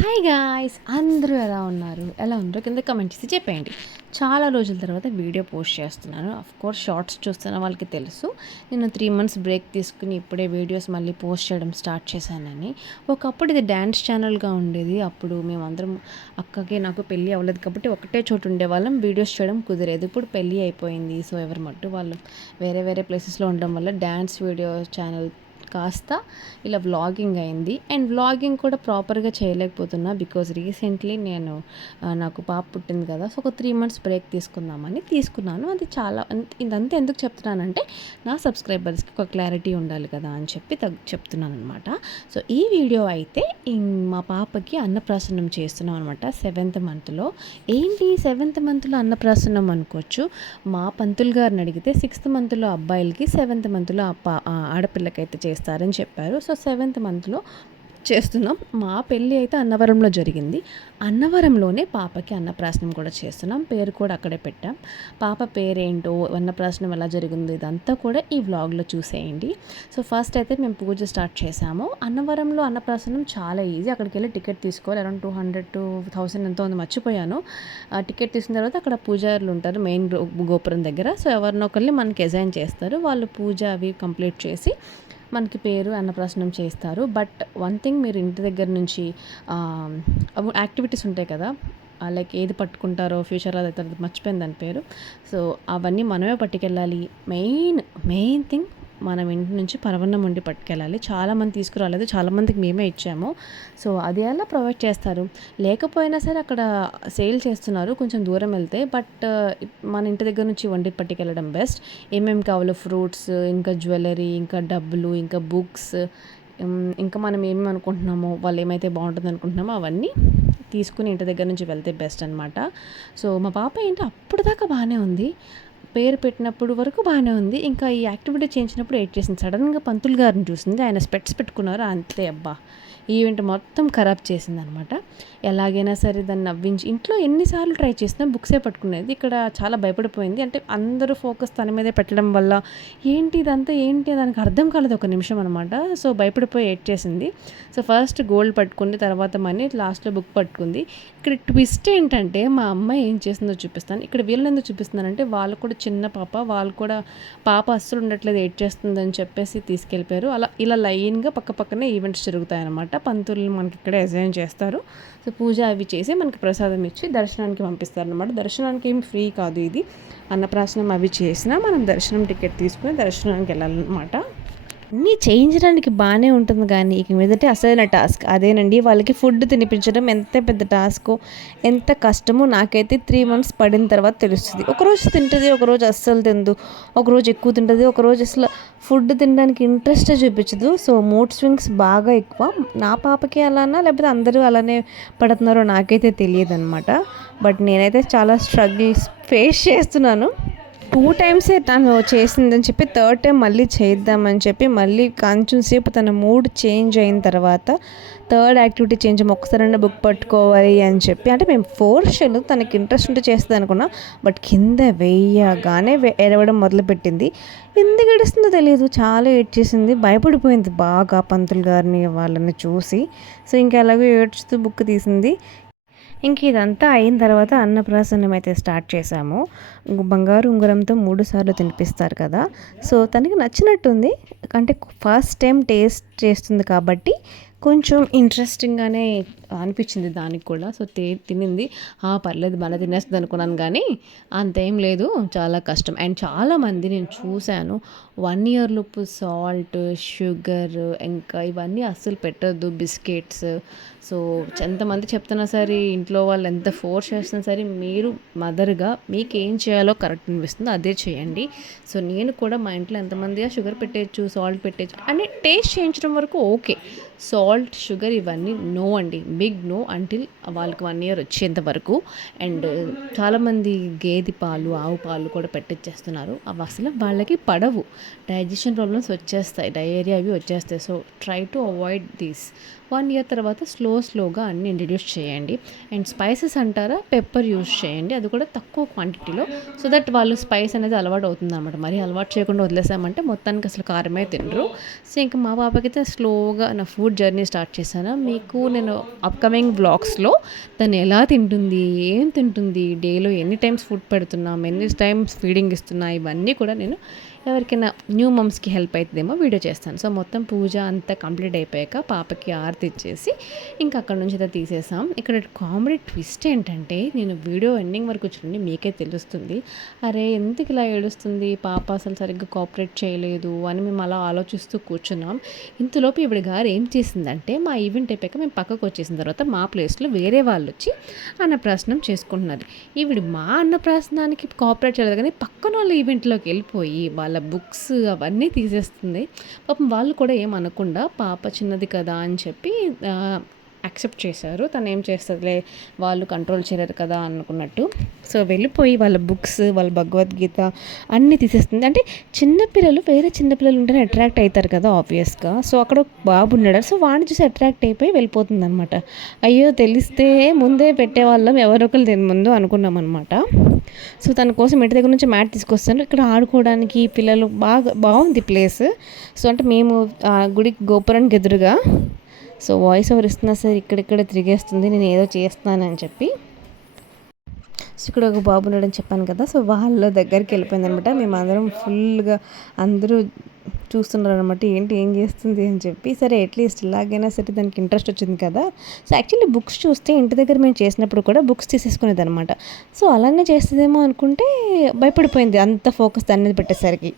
Hi guys అందరూ ఎలా ఉన్నారు? ఎలా ఉన్నారో? కింద కమెంట్ చేసి చెప్పేయండి. చాలా రోజుల తర్వాత వీడియో పోస్ట్ చేస్తున్నాను. కోర్స్ షార్ట్స్ చూస్తున్న వాళ్ళకి తెలుసు. నేను త్రీ మంత్స్ బ్రేక్ తీసుకుని ఇప్పుడే వీడియోస్ మళ్ళీ పోస్ట్ చేయడం స్టార్ట్ చేశానని. ఒకప్పుడు ఇది డ్యాన్స్ ఛానల్గా ఉండేది. అప్పుడు మేమందరం అక్కకి నాకు పెళ్ళి అవ్వలేదు కాబట్టి ఒకటే చోటు ఉండేవాళ్ళం. వీడియోస్ చేయడం కుదిరేది. ఇప్పుడు పెళ్ళి అయిపోయింది. సో ఎవరి మట్టు వాళ్ళు వేరే వేరే ప్లేసెస్లో ఉండడం వల్ల డ్యాన్స్ వీడియో ఛానల్ కాస్త ఇలా వ్లాగింగ్ అయింది. అండ్ వ్లాగింగ్ కూడా ప్రాపర్గా చేయలేకపోతున్నా బికాజ్ రీసెంట్లీ నేను నాకు పాప పుట్టింది కదా సో ఒక త్రీ మంత్స్ బ్రేక్ తీసుకుందామని తీసుకున్నాను. అది చాలా అంత- ఇదంతా ఎందుకు చెప్తున్నానంటే నా సబ్స్క్రైబర్స్కి ఒక క్లారిటీ ఉండాలి కదా అని చెప్పి తగ్ చెప్తున్నాను అనమాట సో ఈ వీడియో అయితే మా పాపకి అన్నప్రాసనం చేస్తున్నాం అనమాట సెవెంత్ మంత్లో. ఏంటి సెవెంత్ మంత్లో అన్నప్రాసనం అనుకోవచ్చు? మా పంతులు గారిని అడిగితే సిక్స్త్ మంత్లో అబ్బాయిలకి సెవెంత్ మంత్లో ఆడపిల్లకైతే ఆ ఆడపిల్లకైతే చేస్తారని చెప్పారు. సో సెవెంత్ మంత్లో చేస్తున్నాం. మా పెళ్ళి అయితే అన్నవరంలో జరిగింది. అన్నవరంలోనే పాపకి అన్నప్రాసనం కూడా చేస్తున్నాం. పేరు కూడా అక్కడే పెట్టాం. పాప పేరేంటో అన్నప్రాసనం ఎలా జరిగిందో ఇదంతా కూడా ఈ వ్లాగ్లో చూసేయండి. సో ఫస్ట్ అయితే మేము పూజ స్టార్ట్ చేసాము. అన్నవరంలో అన్నప్రాసనం చాలా ఈజీ. అక్కడికి వెళ్ళి టికెట్ తీసుకోవాలి. Around two hundred to thousand ఎంతో ఉంది. మర్చిపోయాను. ఆ టికెట్ తీసిన తర్వాత అక్కడ పూజారులు ఉంటారు మెయిన్ గోపురం దగ్గర. సో ఎవరినొకరిని మనకి అజైన్ చేస్తారు. వాళ్ళు పూజ అవి కంప్లీట్ చేసి మనకి పేరు అన్నప్రాసనం చేస్తారు. బట్ వన్ థింగ్ మీరు ఇంటి దగ్గర నుంచి యాక్టివిటీస్ ఉంటాయి కదా. లైక్ ఏది పట్టుకుంటారో ఫ్యూచర్ అది తర్వాత మర్చిపోయింది దాని పేరు. సో అవన్నీ మనమే పట్టుకెళ్ళాలి. మెయిన్ మెయిన్ థింగ్ మనం ఇంటి నుంచి పరవన్నం వండి పట్టుకెళ్ళాలి. చాలామంది తీసుకురాలేదు. చాలామందికి మేమే ఇచ్చాము. సో అది ఎలా ప్రొవైడ్ చేస్తారు? లేకపోయినా సరే అక్కడ సేల్ చేస్తున్నారు. కొంచెం దూరం వెళ్తే. బట్ మన ఇంటి దగ్గర నుంచి వండి పట్టుకెళ్ళడం బెస్ట్. ఏమేమి కావాలో ఫ్రూట్స్ ఇంకా జ్యువెలరీ ఇంకా డబ్బులు ఇంకా బుక్స్ ఇంకా మనం ఏమేమి అనుకుంటున్నామో వాళ్ళు ఏమైతే బాగుంటుంది అనుకుంటున్నామో అవన్నీ తీసుకుని ఇంటి దగ్గర నుంచి వెళ్తే బెస్ట్ అనమాట సో మా పాప ఏంటి అప్పుడు దాకా బాగానే ఉంది. పేరు పెట్టినప్పుడు వరకు బాగానే ఉంది. ఇంకా ఈ యాక్టివిటీ చేయించినప్పుడు ఎయిట్ చేసింది సడన్గా పంతులు గారిని చూసింది. ఆయన స్పెట్స్ పెట్టుకున్నారు. అంతే అబ్బా. ఈవెంట్ మొత్తం ఖరాబ్ చేసింది అనమాట ఎలాగైనా సరే దాన్ని నవ్వించి ఇంట్లో ఎన్నిసార్లు ట్రై చేసినా బుక్సే పట్టుకునేది. ఇక్కడ చాలా భయపడిపోయింది. అంటే అందరూ ఫోకస్ తన మీదే పెట్టడం వల్ల ఏంటి ఇదంతా ఏంటి దానికి అర్థం కాలేదు ఒక నిమిషం అనమాట. సో భయపడిపోయి ఎయిట్ చేసింది. సో ఫస్ట్ గోల్డ్ పట్టుకుంది తర్వాత మనీ లాస్ట్లో బుక్ పట్టుకుంది. ఇక్కడ ట్విస్ట్ ఏంటంటే మా అమ్మాయి ఏం చేసిందో చూపిస్తాను. ఇక్కడ వీళ్ళని ఎందుకు చూపిస్తున్నానంటే వాళ్ళు కూడా చిన్న పాప వాళ్ళు కూడా పాప అస్సలు ఉండట్లేదు ఎయిట్ చేస్తుందని చెప్పేసి తీసుకెళ్ళిపోయారు. అలా ఇలా లైన్గా పక్క పక్కనే ఈవెంట్స్ జరుగుతాయి అనమాట. పంతులు మనకి ఇక్కడ అజైన్ చేస్తారు. సో పూజ అవి చేసి మనకి ప్రసాదం ఇచ్చి దర్శనానికి పంపిస్తారు అనమాట దర్శనానికి ఏం ఫ్రీ కాదు ఇది. అన్నప్రాసనం అవి చేసినా మనం దర్శనం టికెట్ తీసుకుని దర్శనానికి వెళ్ళాలన్నమాట. అన్నీ చేయించడానికి బాగానే ఉంటుంది కానీ ఇక మీదటే అసలైన టాస్క్. అదేనండి వాళ్ళకి ఫుడ్ తినిపించడం ఎంత పెద్ద టాస్క్ ఎంత కష్టమో నాకైతే త్రీ మంత్స్ పడిన తర్వాత తెలుస్తుంది. ఒకరోజు తింటుంది ఒకరోజు అస్సలు తిందు ఒకరోజు ఎక్కువ తింటుంది ఒకరోజు అసలు ఫుడ్ తినడానికి ఇంట్రెస్ట్ చూపించదు. సో మూడ్ స్వింగ్స్ బాగా ఎక్కువ. నా పాపకి అలానా లేకపోతే అందరూ అలానే పడుతున్నారో నాకైతే తెలియదు అనమాట బట్ నేనైతే చాలా స్ట్రగుల్స్ ఫేస్ చేస్తున్నాను. టూ టైమ్సే తను చేసిందని చెప్పి థర్డ్ టైం మళ్ళీ చేద్దామని చెప్పి మళ్ళీ కొంచెం సేపు తన మూడ్ చేంజ్ అయిన తర్వాత థర్డ్ యాక్టివిటీ చేంజ్ ఒక్కసారైనా బుక్ పట్టుకోవాలి అని చెప్పి అంటే మేము ఫోర్ షెల్ తనకి ఇంట్రెస్ట్ ఉంటే చేస్తుంది అనుకున్నాం బట్ కింద వేయగానే ఎరవడం ఎడవడం మొదలుపెట్టింది. ఎందుకు ఏడుస్తుందో తెలియదు చాలా ఏడ్చేసింది భయపడిపోయింది బాగా పంతులు గారిని వాళ్ళని చూసి. సో ఇంకా ఎలాగో ఏడ్చుతూ బుక్ తీసింది. ఇంక ఇదంతా అయిన తర్వాత అన్నప్రాసన్నం అయితే స్టార్ట్ చేశాము. బంగారు ఉంగరంతో మూడు సార్లు తినిపిస్తారు కదా. సో తనకి నచ్చినట్టుంది. అంటే ఫస్ట్ టైం టేస్ట్ చేస్తుంది కాబట్టి కొంచెం ఇంట్రెస్టింగ్గానే అనిపించింది దానికి కూడా. సో తే తినింది. "ఆ, పర్లేదు బాగా తినేస్తుంది అనుకున్నాను కానీ అంతేం లేదు చాలా కష్టం. అండ్ చాలామంది నేను చూశాను వన్ ఇయర్ లోపు సాల్ట్ షుగర్ ఇంకా ఇవన్నీ అస్సలు పెట్టద్దు బిస్కెట్స్ సో ఎంతమంది చెప్తున్నా సరే ఇంట్లో వాళ్ళు ఎంత ఫోర్స్ చేస్తున్నా సరే మీరు మదర్గా మీకు ఏం చేయాలో కరెక్ట్ అనిపిస్తుందో అదే చేయండి. సో నేను కూడా మా ఇంట్లో ఎంతమందిగా షుగర్ పెట్టేయచ్చు సాల్ట్ పెట్టేయచ్చు అని టేస్ట్ చేయించడం వరకు ఓకే. సాల్ట్ షుగర్ ఇవన్నీ నో అండి. బిగ్ నో అంటిల్ వాళ్ళకి వన్ ఇయర్ వచ్చేంత వరకు. అండ్ చాలామంది గేదె పాలు ఆవు పాలు కూడా పెట్టించేస్తున్నారు అవి అసలు వాళ్ళకి పడవు. డైజెషన్ ప్రాబ్లమ్స్ వచ్చేస్తాయి. డయేరియా అవి వచ్చేస్తాయి. So try to avoid these one year తర్వాత స్లో స్లోగా అన్ని ఇంట్రడ్యూస్ చేయండి. అండ్ స్పైసెస్ అంటారా పెప్పర్ యూస్ చేయండి. అది కూడా తక్కువ క్వాంటిటీలో. సో దట్ వాళ్ళు స్పైస్ అనేది అలవాటు అవుతుంది అనమాట మరి అలవాటు చేయకుండా వదిలేసామంటే మొత్తానికి అసలు కారమే తినరు. సో ఇంకా మా పాపకి అయితే స్లోగా నా ఫుడ్ జర్నీ స్టార్ట్ చేశాను. మీకు నేను అప్కమింగ్ బ్లాగ్స్లో తను ఎలా తింటుంది ఏం తింటుంది డేలో ఎన్ని టైమ్స్ ఫుడ్ పెడుతున్నాం ఎన్ని టైమ్స్ ఫీడింగ్ ఇస్తున్నా ఇవన్నీ కూడా నేను ఎవరికైనా న్యూ మమ్స్కి హెల్ప్ అవుతుందేమో వీడియో చేస్తాను. సో మొత్తం పూజ అంతా కంప్లీట్ అయిపోయాక పాపకి ఆరతి ఇచ్చేసి ఇంకా అక్కడ నుంచి అయితే తీసేసాం. ఇక్కడ కామెడీ ట్విస్ట్ ఏంటంటే నేను వీడియో ఎండింగ్ వరకు చూడండి మీకే తెలుస్తుంది. అరే ఎందుకు ఇలా ఏడుస్తుంది? పాప అసలు సరిగ్గా కోఆపరేట్ చేయలేదు అని మేము అలా ఆలోచిస్తూ కూర్చున్నాం. ఇంతలోపు ఇవిడ గారు ఏం చేసిందంటే మా ఈవెంట్ అయిపోయాక మేము పక్కకు వచ్చేసిన తర్వాత మా ప్లేస్లో వేరే వాళ్ళు వచ్చి అన్నప్రాసనం చేసుకుంటున్నారు. ఈవిడ మా అన్నప్రాసనానికి కోఆపరేట్ చేయలేదు కానీ పక్కన వాళ్ళ ఈవెంట్లోకి వెళ్ళిపోయి వాళ్ళ బుక్స్ అవన్నీ తీసేస్తుంది. పాపం వాళ్ళు కూడా ఏమనకుండా అనకుండా పాప చిన్నది కదా అని చెప్పి యాక్సెప్ట్ చేశారు. తను ఏం చేస్తుందిలే వాళ్ళు కంట్రోల్ చేయలేరు కదా అనుకున్నట్టు. సో వెళ్ళిపోయి వాళ్ళ బుక్స్ వాళ్ళ భగవద్గీత అన్నీ తీసేస్తుంది. అంటే చిన్నపిల్లలు వేరే చిన్నపిల్లలు ఉంటేనే అట్రాక్ట్ అవుతారు కదా ఆబ్వియస్గా సో అక్కడ ఒక బాబు ఉన్నాడు. సో వాడిని చూసి అట్రాక్ట్ అయిపోయి వెళ్ళిపోతుంది అనమాట అయ్యో తెలిస్తే ముందే పెట్టేవాళ్ళం ఎవరొకరు దీని ముందు అనుకున్నాం అనమాట సో తన కోసం ఇంటి దగ్గర నుంచి మ్యాట్ తీసుకొస్తాను. ఇక్కడ ఆడుకోవడానికి పిల్లలు బాగా బాగుంది ప్లేస్. సో అంటే మేము ఆ గుడి గోపురానికి ఎదురుగా సో వాయిస్ ఓవర్ ఇస్తున్నా సరే ఇక్కడిక్కడ తిరిగేస్తుంది నేను ఏదో చేస్తున్నానని చెప్పి. సో ఇక్కడ ఒక బాబు ఉన్నాడని చెప్పాను కదా సో వాళ్ళ దగ్గరికి వెళ్ళిపోయింది అనమాట. మేమందరం ఫుల్గా అందరూ చూస్తున్నారు అనమాట ఏంటి ఏం చేస్తుంది అని చెప్పి. సరే అట్లీస్ట్ ఇలాగైనా సరే దానికి ఇంట్రెస్ట్ వచ్చింది కదా. సో యాక్చువల్లీ బుక్స్ చూస్తే ఇంటి దగ్గర మేము చేసినప్పుడు కూడా బుక్స్ తీసేసుకునేది అనమాట సో అలానే చేస్తుందేమో అనుకుంటే భయపడిపోయింది అంత ఫోకస్ దాని మీద పెట్టేసరికి.